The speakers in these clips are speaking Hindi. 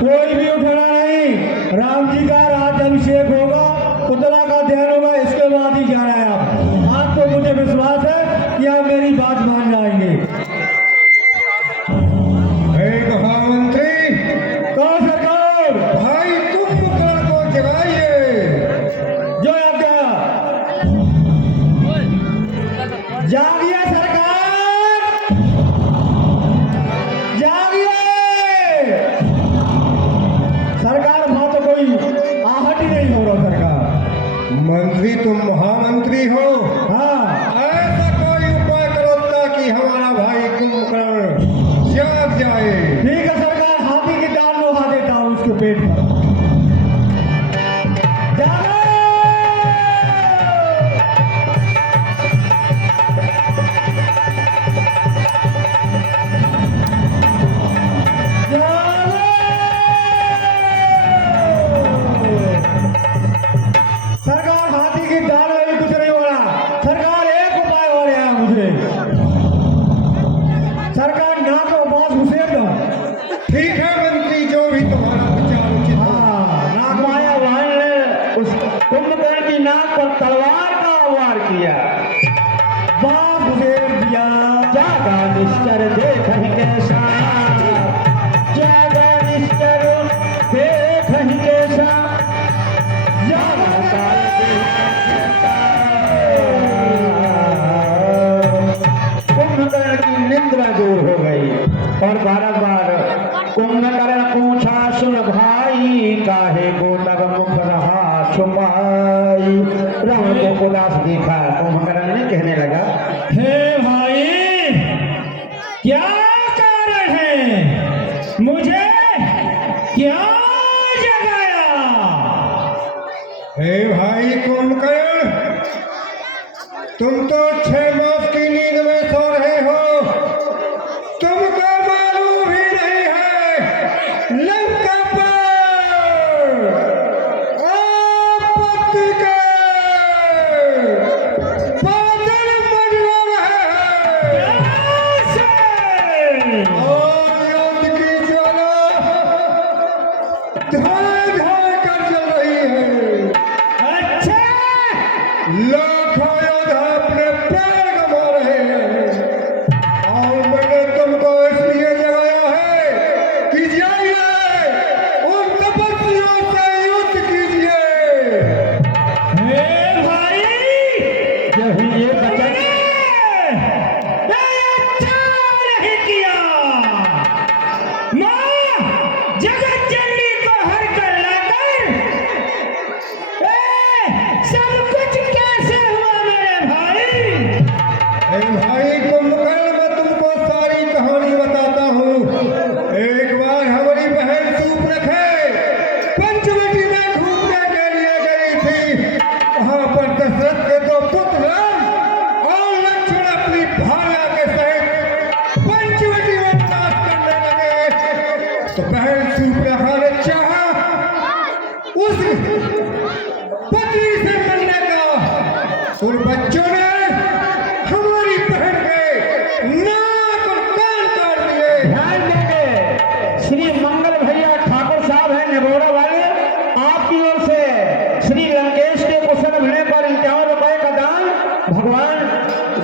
कोई भी उठना नहीं। राम जी का राज अभिषेक होगा, पुतला का ध्यान होगा, इसके बाद ही जाना है। आप तो मुझे विश्वास है कि आप मेरी बात मान जाएंगे। महामंत्री कहा सरकार, भाई कुंभकर्ण को जगाइए। जो आज्ञा। जागिए सरकार, जागिए सरकार। वहां तो कोई आहट ही नहीं हो रहा सरकार। मंत्री तुम महामंत्री हो, हाँ ऐसा कोई उपाय करो ताकि हमारा भाई कुंभकर्ण जाग जाए। ठीक है सरकार, हाथी की दाल लोहा देता हूँ उसके पेट पर। जागो! जागो! सरकार हाथी की दाल में भी कुछ नहीं हो रहा। सरकार एक उपाय और है मुझे। सरकार नाक और बांस घुसेड़ दो। ठीक है मंत्री, जो भी तुम्हारा विचार उचित हो। हाँ, नाक माया वाहन ने उस कुंभकर्ण की नाक पर तलवार का वार किया, बांस घुसेड़ दिया। जागा निश्चर देखहि कैसा, जागा निश्चर देखहि कैसा, जागा काल कुंभकर्ण की निद्रा दूर हो गई और बारंबार कुंभकर्ण पूछा, सुन भाई काहे को तब मुख रहा छुपाई। रावण को उदास देखा, कुंभकर्ण ने कहने लगा, हे भाई क्या कारण है, मुझे क्या जगाया। हे भाई कुंभकर्ण, तुम तो 6 मास की नींद में सो रहे हो। तुमको मालूम ही नहीं है लंका पर आपत्ति के बादल मंडरा रहे हैं और युद्ध की ज्वाला धार धार कर चल रही है। अच्छा, लाखों योद्धा अपने प्राण गंवा रहे हैं और मैंने तुमको इसलिए जगाया है कि जाइए उन तपस्वियों से युद्ध कीजिए। हे भाई यही ये बचन अच्छा नहीं किया। मां जगत जननी को हर कर लाकर सब कुछ कैसे हुआ मेरे भाई। हे भाई कुंभकर्ण, मैं तुमको सारी कहानी बताता हूँ। एक बार हमारी बहन सूर्पनखा पंचवटी में घूमने के लिए गई थी। वहां पर दशरथ के 2 पुत्र राम और लक्ष्मण अपनी भार्या के सहित पंचवटी में निवास करने लगे। तो बहन सूर्पनखा ने चाहा उस पत्नी से मिलने का। उन बच्चों ने हमारी बहन के नाक और कान काट दिए। ध्यान देंगे, श्री मंगल भैया ठाकुर साहब हैं निगोड़ा वाले, आपकी ओर से श्री लंकेश के कुशल होने पर 51 रुपए का दान। भगवान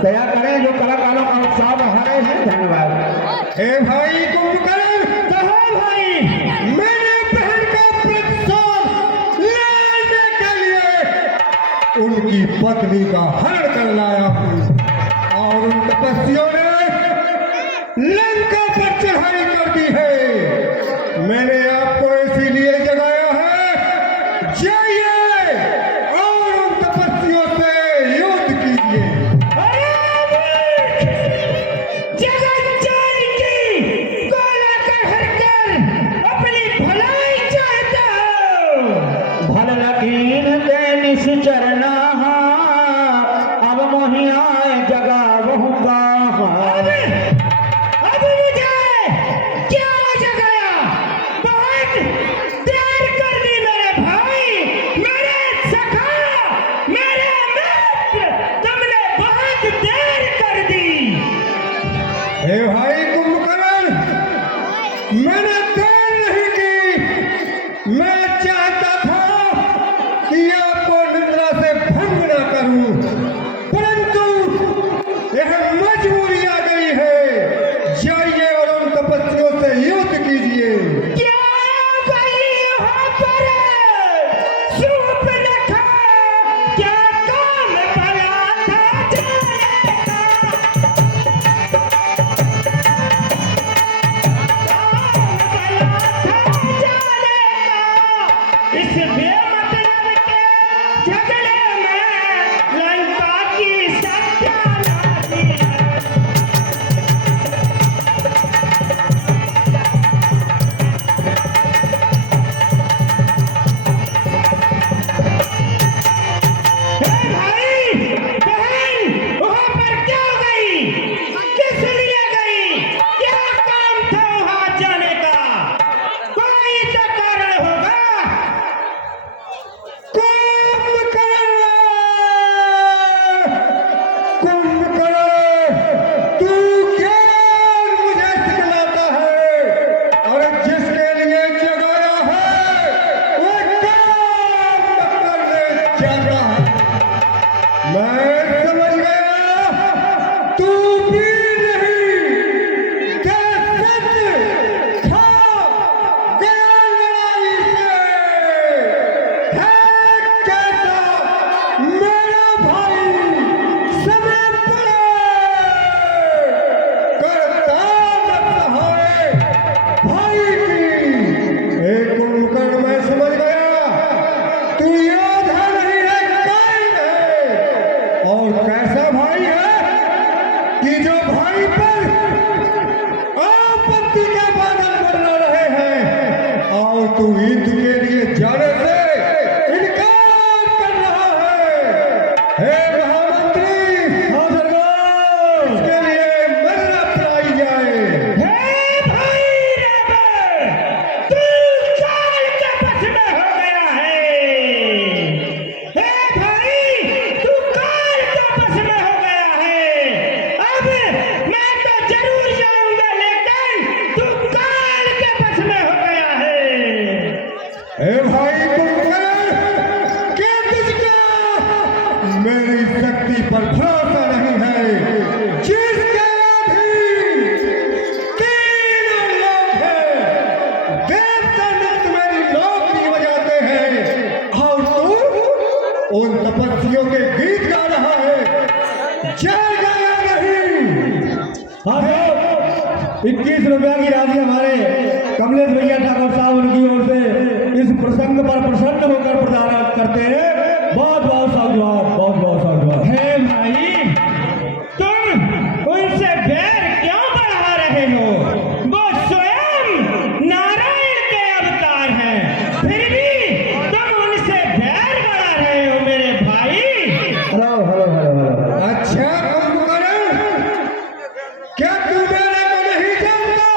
दया करें, जो कलाकारों का उत्साह बढ़ा रहे हैं। धन्यवाद। हे भाई कुंभकर्ण, कहो भाई, मेरे बहन का प्रतिशोध लेने के लिए उनकी पत्नी का हरण कर लाया हूं और उन तपस्वियों ने लंका पर चढ़ाई कर दी है। मैंने आपको इसीलिए जगाया है, जाइए और उन तपस्वियों से युद्ध कीजिए। जगत जानकी को लाकर हर कर अपनी भलाई चाहता हो। भला कीन दे निश्चरना अब मोहिया जगा बहुगा। अब मुझे क्या जगाया? बहुत देर कर दी मेरे भाई, मेरे सखा, मेरे मित्र, तुमने बहुत देर कर दी। हे भाई कुंभकर्ण, मैंने देर नहीं की। मैं चाहता था कि आपको निद्रा से भंग न करूं, परंतु यह मजबूरी आ गई है। जाइए और उन तपस्वियों से युद्ध कीजिए। क्या भाई यहाँ पर सूर्पनखा, क्या काम भला था जाने का? इस बेमतलब के झगड़े में लंका की सत्यानाशी है। हे भाई बहन, वहां पर क्या गई? किस लिए गई? क्या काम था वहां जाने का? कोई तो कारण होगा। कुंभकर्ण, कुंभकर्ण, तू क्या मुझे सिखलाता है? और जिसके लिए जगाया है वो काम करने जाता है। मैं समझ गया, तू भी नहीं क्या सच खा गया लड़ाई से। है कैसा मेरा भाई समय पड़े करता न सहाय भाई की। एक कुंभकर्ण, मैं समझ गया, तू योद्धा नहीं है, कायन है। और कैसा भाई है कि जो भाई पर आपत्ति के बादल बरना रहे हैं और तू युद्ध के लिए जाने से इनकार कर रहा है। हे महामंत्री, इसके लिए मरना पड़ाई जाए। हे भाई रावण, तू काल के बस में हो गया है। हे भाई, तू काल के बस में हो गया है। अब मैं तो जरूर जाऊंगा, लेकिन तू काल के बस में हो गया है। हे भाई कुंभकर्ण, क्या तुझको मेरी शक्ति पर भरोसा नहीं है? जिसके अधीन तीनों लोक हैं, देवता नित्य मेरी नौकरी बजाते हैं और तू उन तपस्वियों के गीत गा रहा है। जाएगा या नहीं? हाँ साहब, 21 रुपया की राशि हमारे कमलेश भैया ठाकुर साहब उनकी ओर से इस प्रसंग पर प्रसन्न होकर प्रदान करते हैं। बहुत बहुत साधुवाद, बहुत बहुत साधुवाद। हे भाई, तुम उनसे बैर क्यों बढ़ा रहे हो? वो स्वयं नारायण के अवतार हैं, फिर भी तुम उनसे बैर बढ़ा रहे हो मेरे भाई। Hello hello hello hello. अच्छा कुंभकर्ण, क्या तू मेरे को नहीं जानता?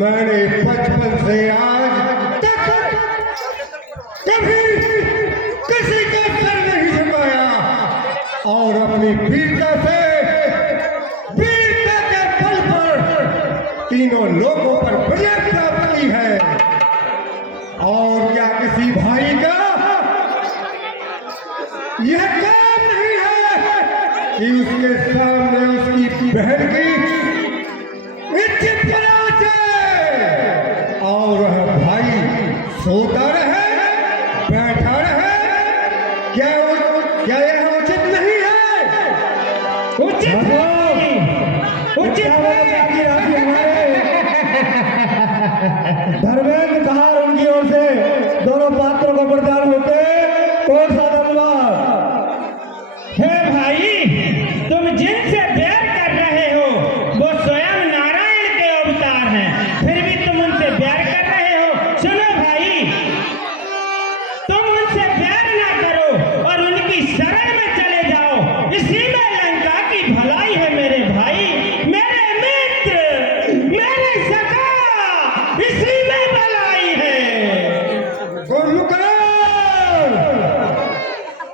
मैंने बचपन से आज तक कभी किसी का सर नहीं झुकाया और अपनी वीरता से, वीरता के बल पर तीनों लोगों पर विजय प्राप्त की है। और क्या किसी भाई का यह काम नहीं है कि उसके सामने उसकी बहन की इज्जत बना जाए और वह भाई सोता रहे, बैठा रहे? क्या यह उचित नहीं है? उचित नहीं, उचित नहीं। की राशि हमारे धर्मेंद्र कहार उनकी ओर से दोनों पात्रों को प्रदान होते हैं। कौन सा धन्यवाद। हे भाई, तुम जिनसे बैर कर रहे हो वो स्वयं नारायण के अवतार हैं, फिर भी तुम उनसे बैर कर रहे हो। सुनो भाई,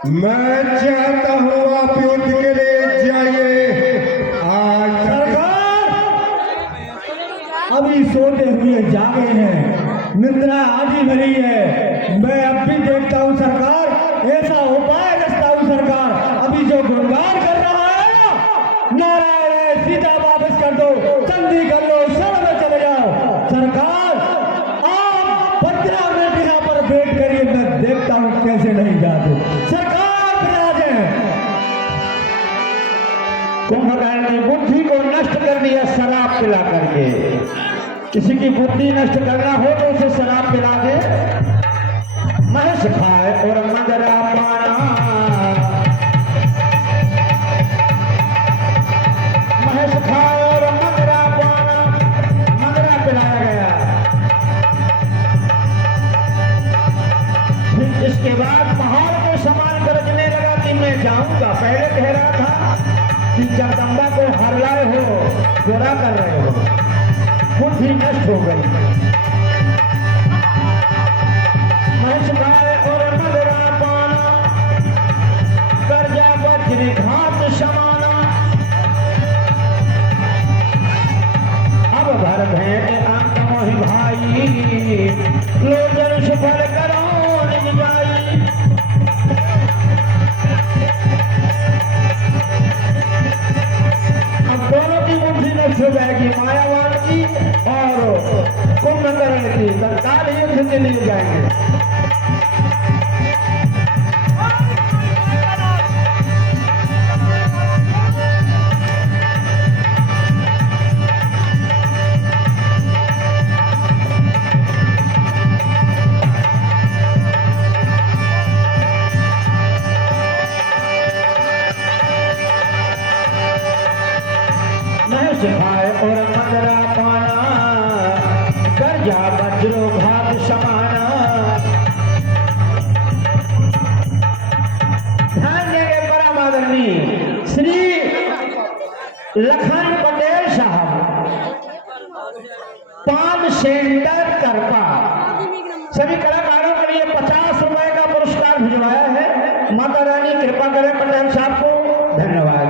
मैं चाहता हूँ आप युद्ध के लिए जाइए। आज सरकार अभी सोते हुए जागे हैं, निद्रा आधी भरी है। मैं अब भी देखता हूँ सरकार, ऐसा उपाय रचता हूँ सरकार। अभी जो गुणगान कर रहा है ना, नारायण है, सीता वापस कर दो, चंदी कर लो, शरण में चले जाओ। सरकार आप 15 मिनट यहाँ पर वेट करिए, मैं देखता हूँ कैसे नहीं जाते। सरकार विराज है। कुंभकर्ण ने बुद्धि को नष्ट कर दिया शराब पिला करके। किसी की बुद्धि नष्ट करना हो तो उसे शराब पिला दे। महेश खाए और मदरा पाना, महेश खाए और मदरा पाना, मदरा पिलाया गया। फिर इसके बाद पहाड़ को संभाल कर रखने लगा कि मैं जाऊंगा। पहले कह रहा था कि जगदम्बा को हरलाए हो, गोरा कर रहे हो, बुद्धि नष्ट हो गई। महेश खाए और मदरा पाना, कर्जा वज्र घात समाना। अब भर भेंट अंत मोहि भाई, लोजन सुफल करो निज जाई। अब दोनों की बुद्धि नष्ट हो जाएगी, मायावान की और कुंभकर्ण की। तत्काल युद्ध के लिए जाएंगे। महेश खाए और मदरा पाना, कर्जा वज्रो घात समाना। ध्यान देंगे परम आदरणीय श्री लखन पटेल साहब, पान सेंटर करपा, सभी कलाकारों के लिए 50 रुपए का पुरस्कार भिजवाया है। माता रानी कृपा करें पटेल साहब को। धन्यवाद।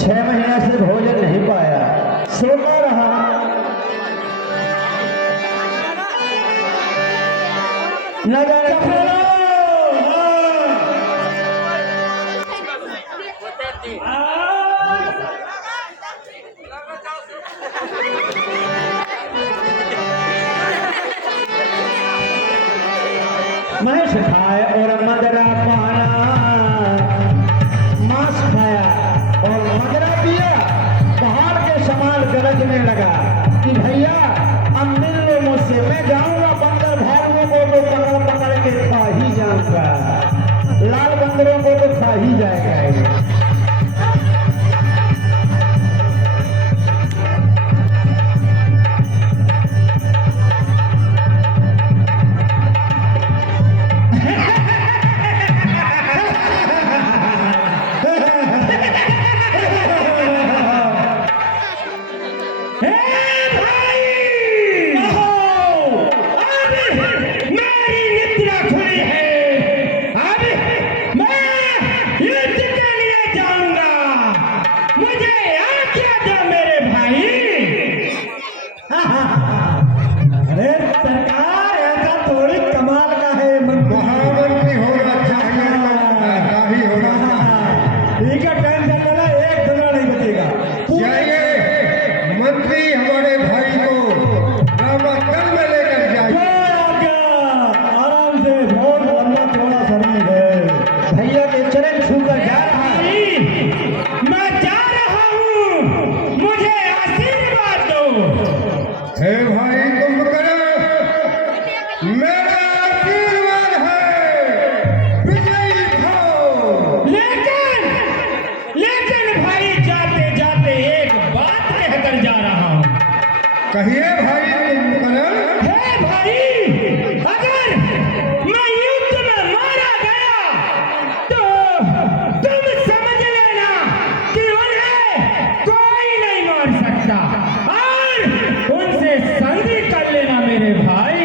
6 महीना से भोजन नहीं पाया, सोता रहा। न जाने महेश खाए और मदरा पाना, मांस खाया और मदरा पिया। पहाड़ के समान गरजने लगा कि भैया अब मिल लो मुझसे, मैं जाऊंगा बंदर भालुओं को तो पकड़ पकड़ के खा ही जाऊंगा, लाल बंदरों को तो खा ही जाएगा। कहिए भाई कुंभकर्ण। हे भाई, अगर मैं युद्ध में मारा गया तो तुम समझ लेना कि उन्हें कोई नहीं मार सकता और उनसे संधि कर लेना मेरे भाई।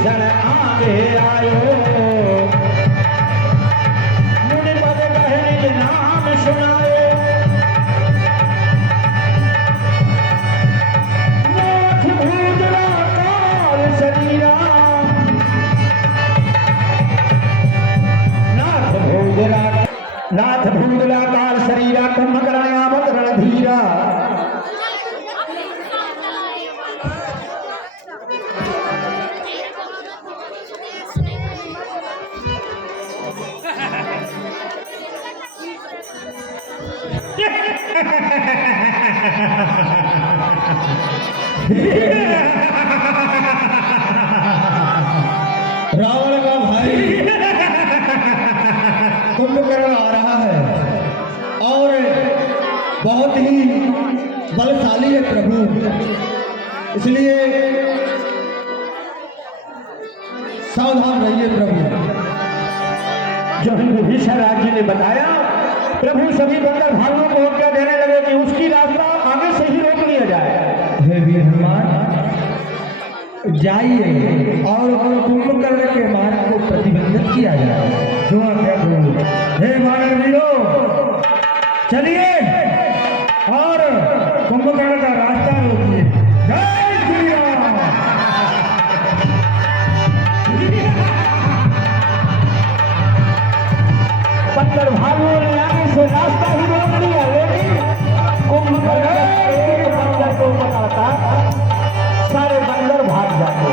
विभीषण आगे आयो मुनि पद कह निज नाम सुनाए नाथ भूजला काल शरीरा नाथ भूजला काल शरीरा कुंभ कराया मत रणधीरा रावण का भाई कुंभकर्ण आ रहा है और बहुत ही बलशाली है प्रभु, इसलिए सावधान रहिए प्रभु। जो विभीषण राज्य ने बताया प्रभु सभी बंदर भालुओं को क्या देने लगे कि उसकी रास्ता आगे से ही रोक लिया जाए। हे वीर हनुमान, जाइए और कुंभकर्ण के मार्ग को प्रतिबंधित किया जाए। जो आज्ञा प्रभु। हे वानर वीरों, चलिए और कुंभकर्ण का रास्ता रोकिए। जय श्री राम। बंदर भालुओं ने आगे से रास्ता ही रोक लिया, लेकिन कुंभकर्ण एक बंदर को बताता सारे बंदर भाग जाते।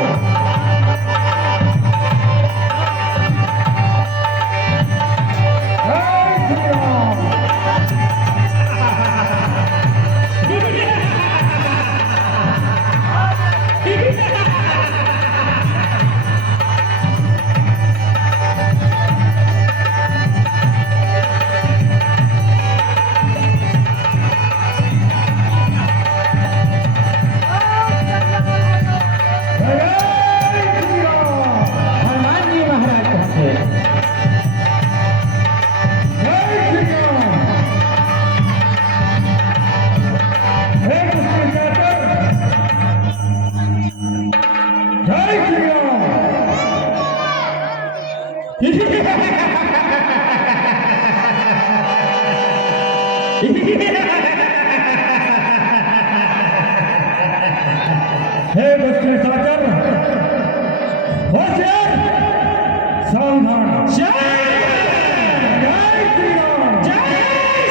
हे बस्ती सागर, होशियार, सावधान। जय श्री राम। जय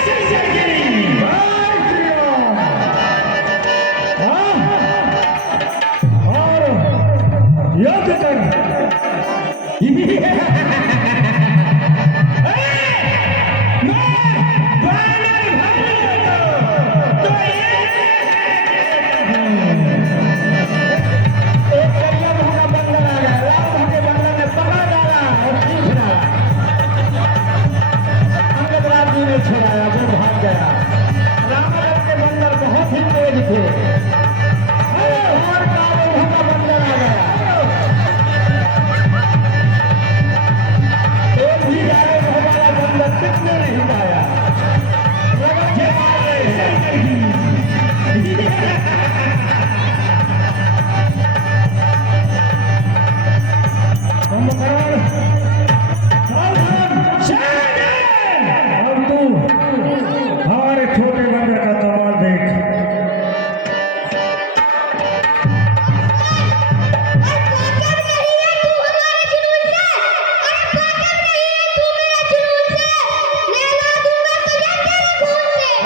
श्री जयगिरी। जय श्री राम। और युद्ध कर। छुड़ाया वो भाग गया। रावण के बंदर बहुत ही तेज थे और काले का बंदर आ गया। एक भी जाए हमारा बंदर कितने नहीं पाया। हमारे छोटे बंदर का कमाल देख।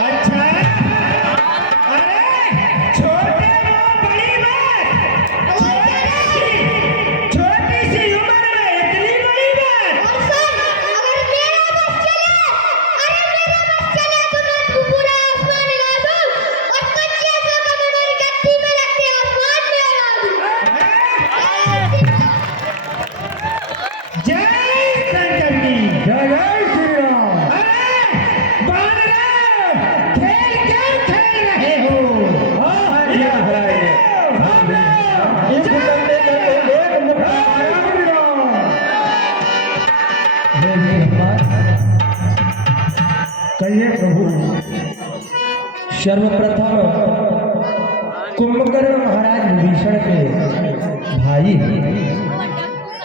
अच्छा, अरे छोटे हो बड़ी बात, छोटी सी उम्र में इतनी बड़ी बात। जय संजनी। जय जय श्री राम। अरे बानर, खेल क्यों खेल रहे हो? कहिए प्रभु। सर्वप्रथम कुंभकर्ण महाराज विभीषण के भाई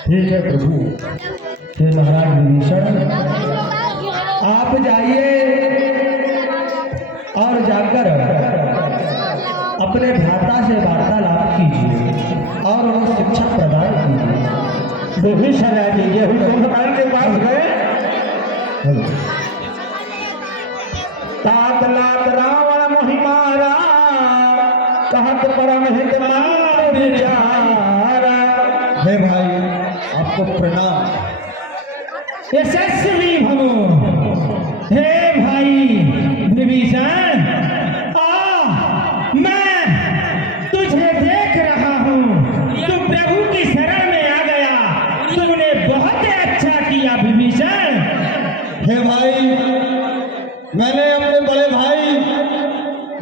ठीक है प्रभु। हे महाराज विभीषण, आप जाइए और जाकर अपने भ्राता से वार्तालाप कीजिए और उन्हें शिक्षा प्रदान कीजिए। विभीषण कीजिए, हम कुंभकर्ण के पास गए। तात लात रावण महिमारा, कहत परम हित मान विचारा। हे भाई आपको प्रणाम। यशस्वी भवो। हे भाई विभीषण, मैं तुझे देख रहा हूँ, तू प्रभु की शरण में आ गया, तूने बहुत अच्छा किया विभीषण। हे भाई, मैंने अपने बड़े भाई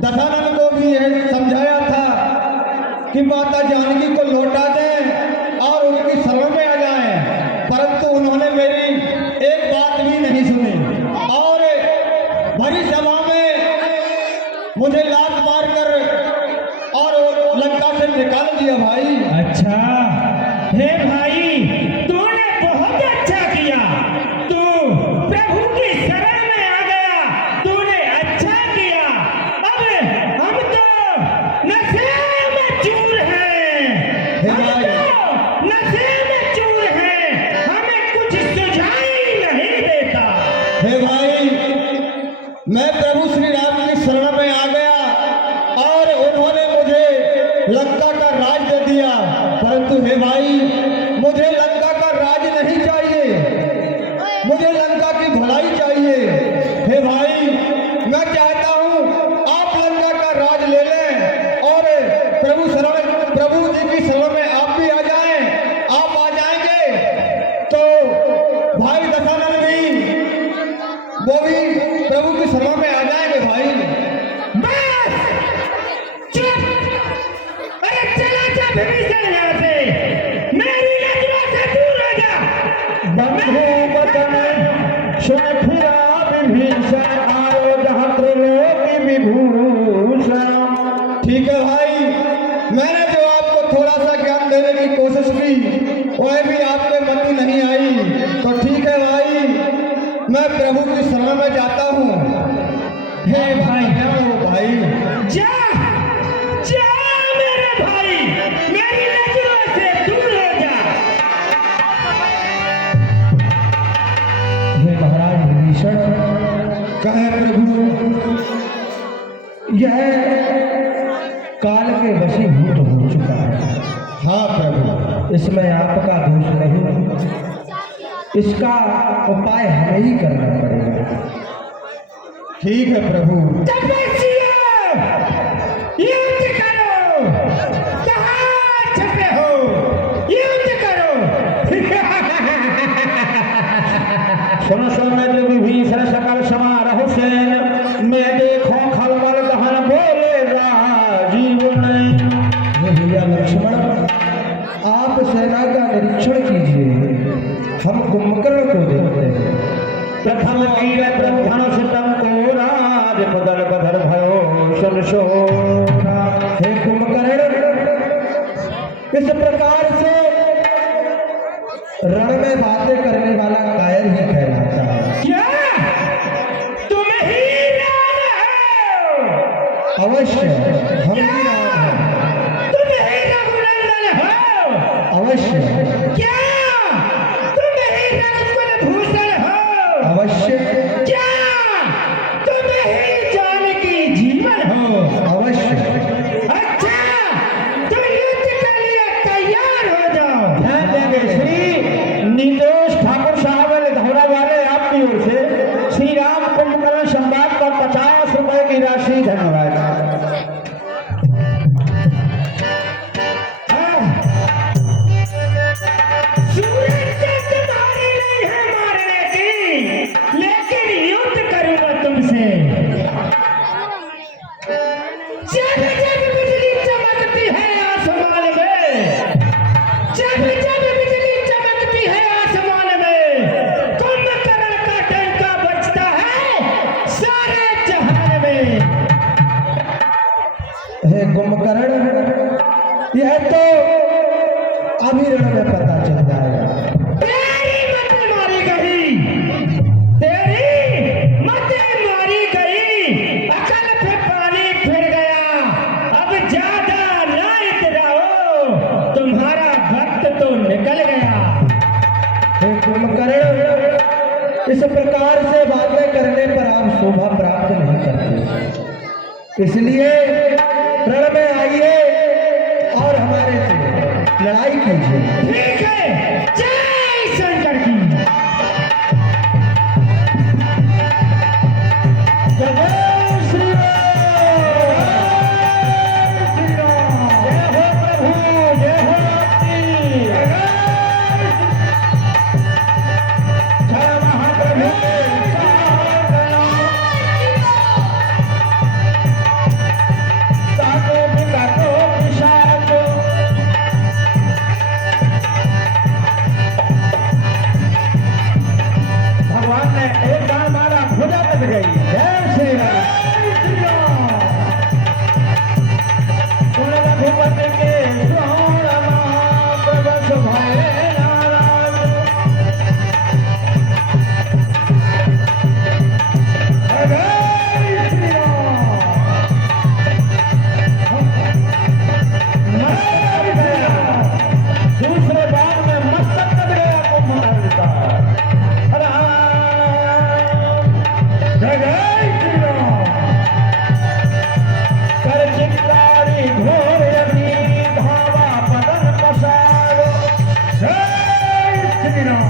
दशानन को भी यह समझाया था कि माता जानकी को लौटा दें और उनकी शरण में आ जाएं, परंतु उन्होंने मेरी एक बात भी नहीं सुनी और भरी सभा में मुझे लात मारकर और लंका से निकाल दिया भाई। अच्छा, हे भाई तूने बहुत अच्छा किया, तू प्रभु की शरण में आ गया, तूने अच्छा किया। अब हम तो नशे में चूर हैं, हम तो नशे में चूर हैं, हमें कुछ सुझाई नहीं देता। हे भाई, मैं प्रभु श्री राम की शरण में आ गया और उन्होंने मुझे लंका का राज दे दिया, परंतु हे भाई मुझे लंका का राज नहीं चाहिए, मुझे लंका की भलाई चाहिए। हे भाई, मैं चाहता हूँ आप लंका का राज ले लें और प्रभु जी की शरण में आप भी आ जाएं। आप आ जाएंगे तो भाई दशानन भी वो भी प्रभु की शरण में आ जाएंगे भाई। बस चुप! अरे चला जा विभीषण यहाँ से, मेरी नजरों से दूर हो जा। बंधु बचन सुन फिरा विभीषण, आयो जहाँ त्रिलोकी विभूषण। ठीक है भाई, मैंने जो आपको थोड़ा सा ज्ञान देने की कोशिश की वह भी आपके मन में नहीं आई, तो ठीक है भाई, मैं प्रभु की शरण में जाता हूँ। हे भाई, भाई जा जा मेरे भाई, मेरी नजरों से दूर हो जा। हे महाराज विभीषण, कहे प्रभु, यह काल के वशीभूत हो चुका है। हाँ प्रभु, इसमें आपका दोष नहीं, इसका उपाय हमें ही करना पड़ेगा। ठीक है प्रभु। तपस्या, युद्ध करो, कहाँ छपे हो, युद्ध करो। सुन सुन विभीषण सकल समारोह सेन, मैं देखो खलबल दहन बोले राजीव नयन। भैया लक्ष्मण, आप सेना का निरीक्षण कीजिए, हम कुंभकर्ण को देखते हैं। प्रथम तीर धनुष टंको राज बदल बदल भयो सुन सोना। हे कुंभकर्ण, इस प्रकार से रण में बातें करने वाला कायर ही कहलाता है। क्या तुम ही राम हो? अवश्य हम भी राम हैं। तुम ही रघुनंदन हो? अवश्य। क्या तुम ही रघुकुल भूषण हो? अवश्य। क्या तुम ही जानकी जीवन हो? अवश्य। अच्छा, तो युद्ध के लिए तैयार हो जाओ। ध्यान देंगे श्री निर्दोष ठाकुर साहब धौरा वाले आपकी ओर से श्री राम कुंभकर्ण संवाद पर 50 रुपए की राशि धन्यवाद। सूरज तुम्हारी नहीं है मारने की, लेकिन युद्ध करूंगा तुमसे। जब जब बिजली चमकती है आसमान में, जब जब बिजली चमकती है आसमान में, कुंभकर्ण का डंका बजता है सारे जहान में। हे कुंभकर्ण, यह तो अभी रण में पता चल जाएगा। तेरी मत मारी गई, तेरी मत मारी गई, अकल पे पानी फिर गया। अब ज्यादा ना इतराओ, तुम्हारा वक्त तो निकल गया। हे कुंभकर्ण, इस प्रकार से बातें करने पर आप शोभा प्राप्त नहीं करते, इसलिए रण में आइए और हमारे से लड़ाई कीजिए। ठीक है, जय शंकर की। जय श्री राम, जय हो प्रभु, जय हो रात्रि, जय महाप्रभु, सातो विकातो विषादो, भगवान ने एक बार मारा, भुजा कट गई। जय श्री राम, कुल रघुपति के श्रवण महाप्रभु भय नाराज। जय श्री राम, मर गया, दूसरे बार में मस्तक कट गया कुंभकर्ण का। जय श्री राम, कर चित्कारी घोर यदि धावा पदन पसारो। जय श्री राम,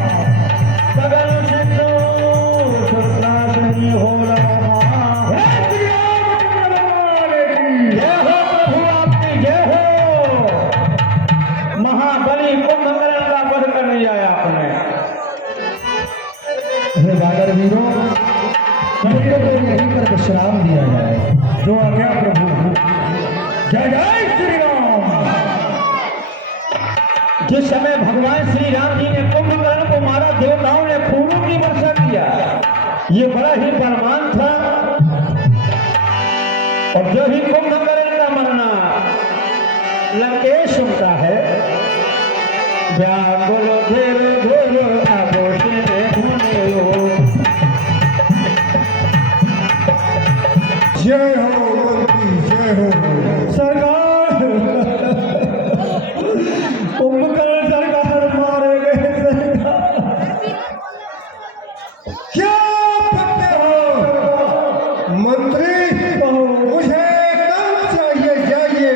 गगन सिंधु सुरनाशनी हो रहा। जय श्री राम, जय हो प्रभु, आपकी जय हो। महाबली कुंभकर्ण का वध कर लिया आपने। हे वानर वीरों, मुझको तो यहीं पर विश्राम दिया जाए। जो आज्ञा प्रभु। जय जय श्री राम। जिस समय भगवान श्री राम जी ने कुंभकर्ण को मारा, देवताओं ने फूलों की वर्षा किया। ये बड़ा ही बलवान था, और जो ही कुंभकर्ण का मरना लंकेश सुनता है, व्याकुल धीर धीर आगोश में घूमे हो। जय हो मंत्री, जय हो। सरकार, कुंभकर्ण सरकार मारे गए। सरकार, क्या करते हो मंत्री? मुझे काम चाहिए, जाइए।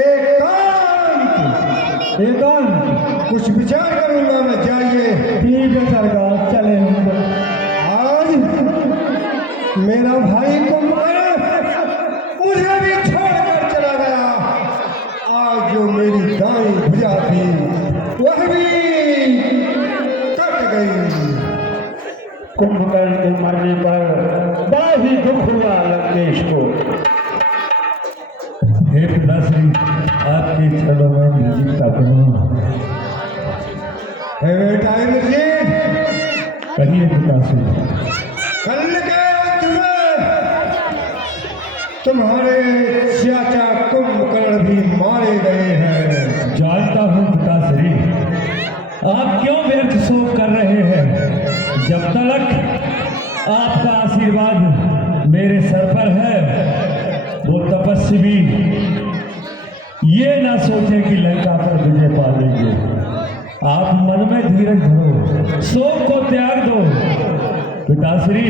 एकांत, कुछ विचार करूंगा मैं, जाइए। ठीक है सरकार, चले हम। आज मेरा भाई कुंभकर्ण मुझे भी छोड़कर चला गया। आज जो मेरी दाई भुजा थी वह भी कट गई। कुंभकर्ण के मरने पर बड़ा ही दुख हुआ लंकेश को। हे पिताश्री, आपके चरणों में निजी प्रार्थना। हे बेटा इंद्रजीत, कहिए पिताश्री। कल के अंत में तुम्हारे चाचा कुंभकर्ण भी मारे गए हैं। जानता हूँ पिताश्री, आप क्यों व्यर्थ शोक कर रहे हैं? जब तक आपका आशीर्वाद मेरे सर पर है, वो तपस्वी ये ना सोचे कि लंका पर विजय पा लेंगे। आप मन में धीरज धरो, शोक को त्याग दो। पिताश्री,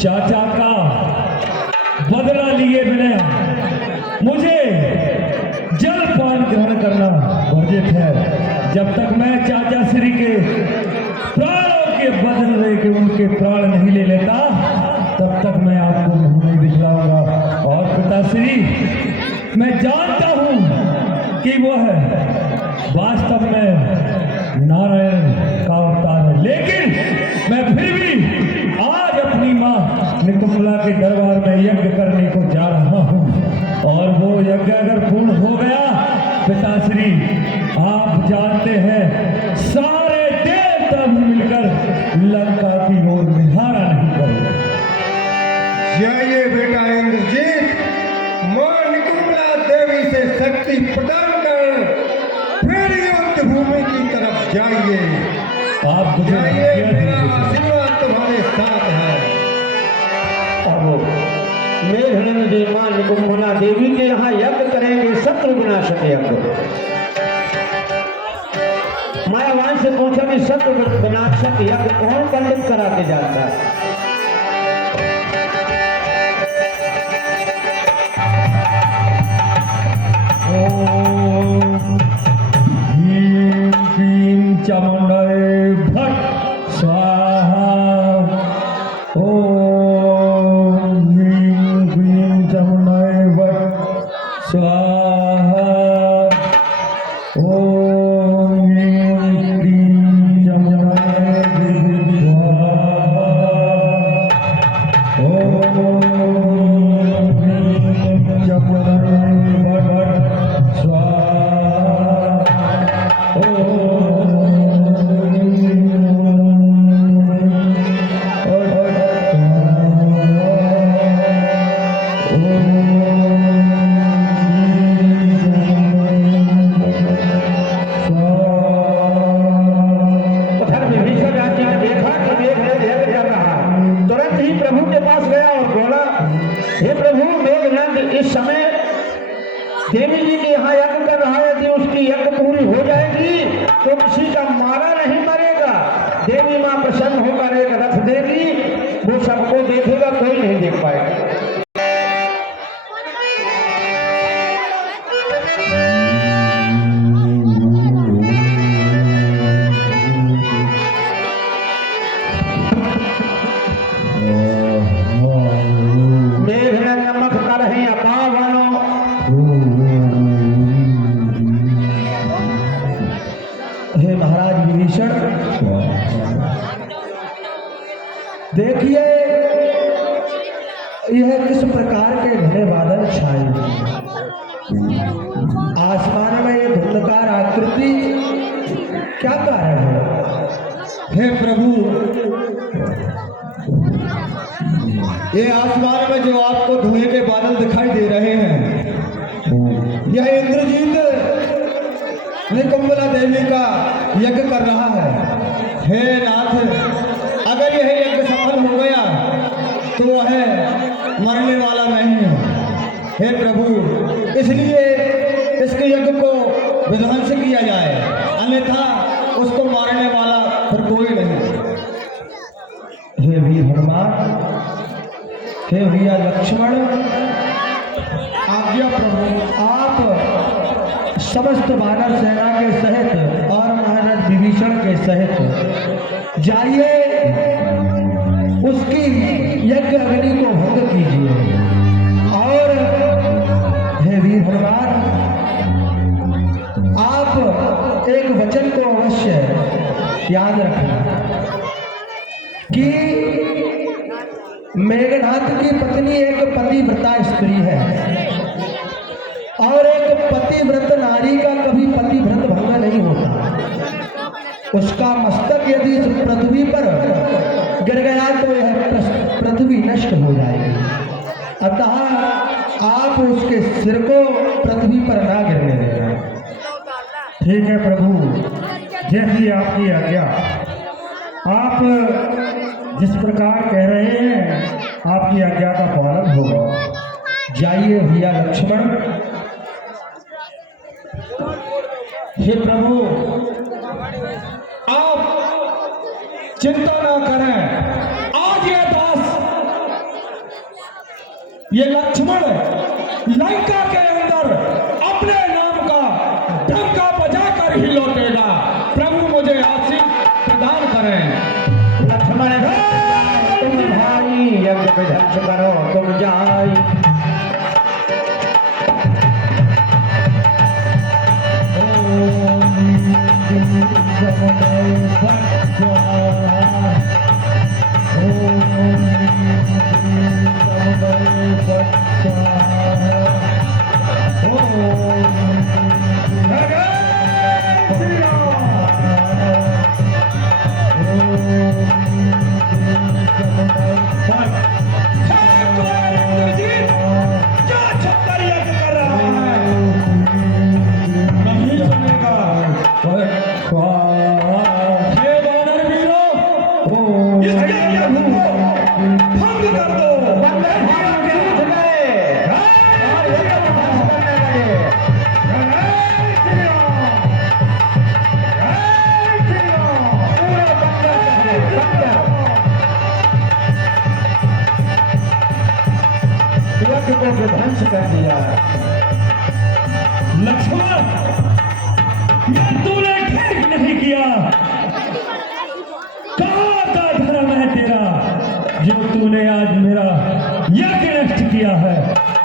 चाचा का बदला लिए बिना मुझे जल पान ग्रहण करना वर्जित है। जब तक मैं चाचा श्री के प्राणों के बदले के उनके प्राण नहीं ले लेता, तब तक मैं आपको नहीं दिखलाऊंगा। और पिताश्री, मैं जानता हूं कि वह वास्तव में नारायण का अवतार है, लेकिन मैं फिर भी आज अपनी मां निकुंभला के दरबार में यज्ञ करने को जा रहा हूं। और वो यज्ञ अगर पूर्ण हो गया, पिताश्री आप जानते हैं सारे देवता भी मिलकर लंका की ओर निहारा नहीं करेंगे। जाइए बेटा इंद्रजीत, मां निकुंभला देवी से शक्ति प्रदान कर जाइए। आप मुझे जाइए, आज्ञा मेरा दीजिए। आशीर्वाद तुम्हारे साथ है। अब मेघनंद जी मां निकुंभना देवी के यहाँ यज्ञ करेंगे, शत्रु विनाशक यज्ञ। मायावान से पूछा कि शत्रु विनाशक यज्ञ कौन पंडित करा के जाता है? ओम ह्रीं क्लीं चामुंडाय फट् स्वाहा। ओम ह्रीं क्लीं चामुंडाय फट् स्वाहा। ओम ह्रीं क्लीं चामुंडाय स्वाहा। ओम ह्रीं चामुंडाय फट् स्वाहा। उधर विभीषण राज्य ने देखा कि मेघनाद यज्ञ कर रहा है। तुरंत ही प्रभु के पास गया और बोला, हे प्रभु, मेघनाद इस समय देवी जी के यहाँ यज्ञ कर रहा है। यदि उसकी यज्ञ पूरी हो जाएगी तो किसी का मारा नहीं मरेगा। देवी माँ प्रसन्न होकर एक रथ देगी, वो सबको देखेगा, कोई नहीं देख पाएगा। मेघनाद नमक कर हैं अपावनो। हे महाराज विभीषण, देखिए यह किस प्रकार के घने बादल छाए हुए हैं। आसमान में ये धुंधकार आकृति क्या कारण है? हे प्रभु, ये आसमान में जो आपको धुएं के बादल दिखाई दे रहे हैं, यह इंद्रजीत निकुंभला देवी का यज्ञ कर रहा है। हे नाथ, अगर यह यज्ञ सफल हो गया तो वह मरने वाला नहीं है। हे प्रभु, इसलिए इसके यज्ञ को विध्वंस किया जाए, अन्यथा उसको मारने वाला फिर कोई नहीं। हे वीर हनुमान, हे भैया लक्ष्मण, आज्ञा प्रभु। आप समस्त वानर सेना के सहित और महाराज विभीषण के सहित जाइए, उसकी यज्ञ अग्नि को भंग कीजिए। और हे वीर हनुमान, आप एक वचन को अवश्य याद रखना कि मेघनाथ की पत्नी एक पतिव्रता स्त्री है और एक पतिव्रत नारी का कभी पतिव्रत भंग नहीं होता। उसका मस्तक यदि इस पृथ्वी पर गिर गया तो यह पृथ्वी नष्ट हो जाएगी। अतः आप उसके सिर को पृथ्वी पर ना गिरने देना। ठीक है प्रभु, जैसी आपकी आज्ञा। आप जिस प्रकार कह रहे हैं, आपकी आज्ञा का पालन होगा। जाइए भैया लक्ष्मण। हे प्रभु, आप चिंता ना करें। आज ये दास, ये लक्ष्मण लंका के अंदर अपने नाम का डंका बजाकर ही लौटेगा। प्रभु मुझे आशीष प्रदान करें। लक्ष्मण तुम भाई यज्ञ विध्वंस करो, तुम जाई। तूने आज मेरा यज्ञ नष्ट किया है?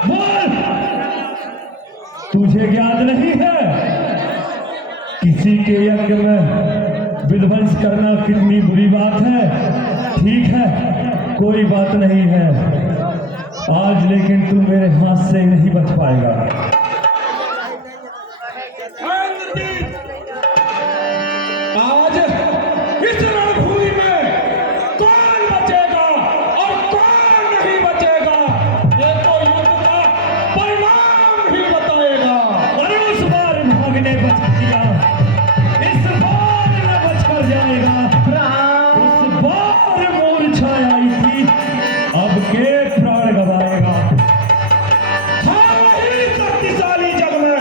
बोल, तुझे याद नहीं है किसी के यज्ञ में विध्वंस करना कितनी बुरी बात है? ठीक है, कोई बात नहीं है आज, लेकिन तू मेरे हाथ से नहीं बच पाएगा। आज इस रणभूमि में कौन बचेगा और कौन नहीं बचेगा, ये तो युद्ध का परिणाम ही बताएगा। अरे उस बार भाग ने बच दिया, इस बार न बच कर जाएगा। उस बार मूर्छा आई थी, अब के प्राण गवाएगा। हाँ, वही शक्तिशाली जग में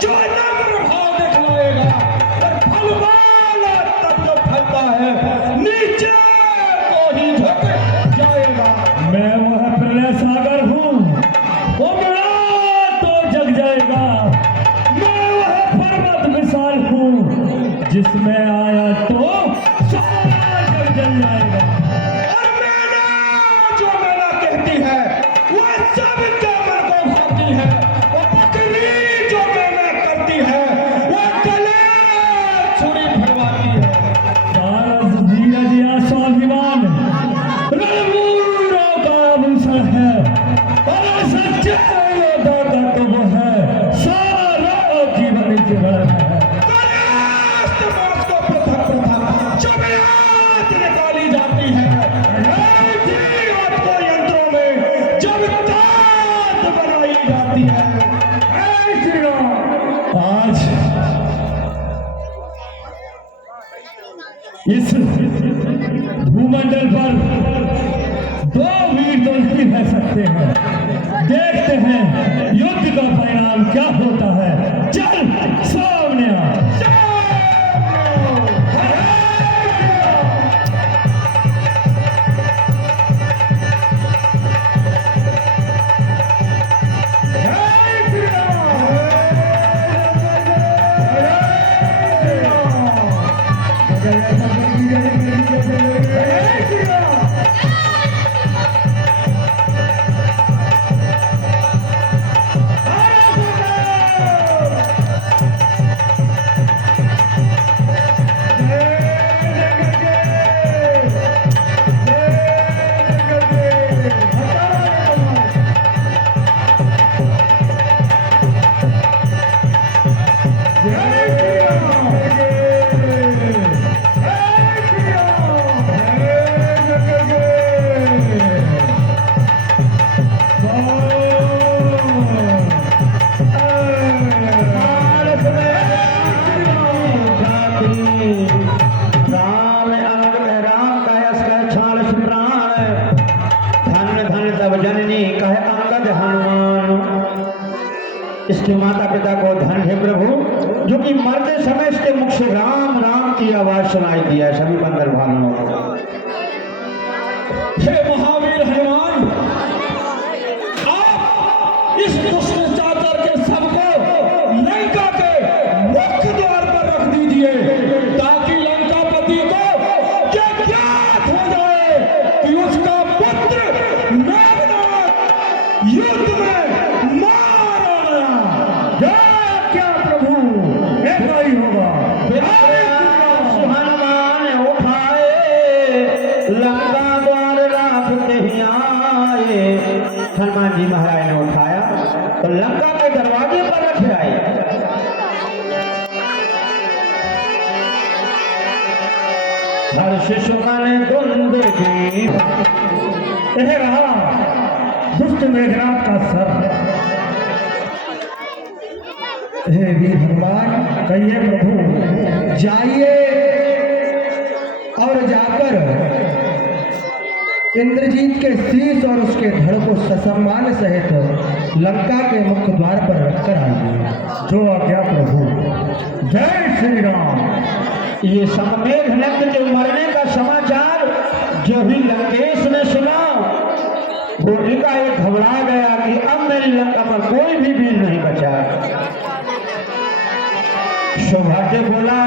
जो नम्र भाव दिखलाएगा और फलवान तब जो फलता है नीचे को ही झुक जाएगा। मैं वह प्रलय सागर हूँ, उमड़ा तो जग जाएगा। मैं वह पर्वत विशाल हूँ, जिसमें आया तो सारा जग जल जाएगा। और मैना जो मैना कहती है वह सबके मन को भाती है, और बकरी जो मैना करती है वह गले छुरी भरवाती है। सारस धीरज या स्वाभिमान रणवीरों का आभूषण है, और सच्चे योद्धा का तो वो है सारा जीवन जीवन है। करेस्त मांस को पृथक पृथक चबयात निकाली जाती है। ऐसी बात को यंत्रों में जब तात बनाई जाती है। ऐ श्री राम, आज इस भूमंडल पर दो वीर तो नहीं रह सकते हैं। देखते हैं युद्ध का परिणाम क्या होता है। चल सामने आ। इसके माता पिता को धन है प्रभु, जो कि मरते समय इसके मुख से राम राम की आवाज सुनाई दिया है सभी मंगल भाइयों को। हे महावीर हनुमान, आप इस दुष्ट चाकर के सबको लंका के मुख्य द्वार पर रख दीजिए, ताकि लंकापति को ये ज्ञात हो जाए कि उसका पुत्र मेघनाद युद्ध में मारा गया। क्या प्रभु, ऐसा ही होगा। हनुमान उठाए लंका द्वार राखते ही आए। हनुमान जी महाराज ने उठाया तो लंका के दरवाजे पर रखे आए। हर शिशु ने धुन देखी, यह रहा दुष्ट मेघनाद का सर। हे वीर हनुमान, कहिए प्रभु। जाइए और जाकर इंद्रजीत के शीश और उसके धड़ को ससम्मान सहित लंका के मुख्य द्वार पर रखकर आइए। जो आज्ञा प्रभु। जय श्री राम। ये सममेघ नंद के मरने का समाचार जो भी लंकेश ने सुना, वो एकाएक घबरा गया कि अब मेरी लंका पर कोई भी वीर नहीं बचा। सौभाग्य बोला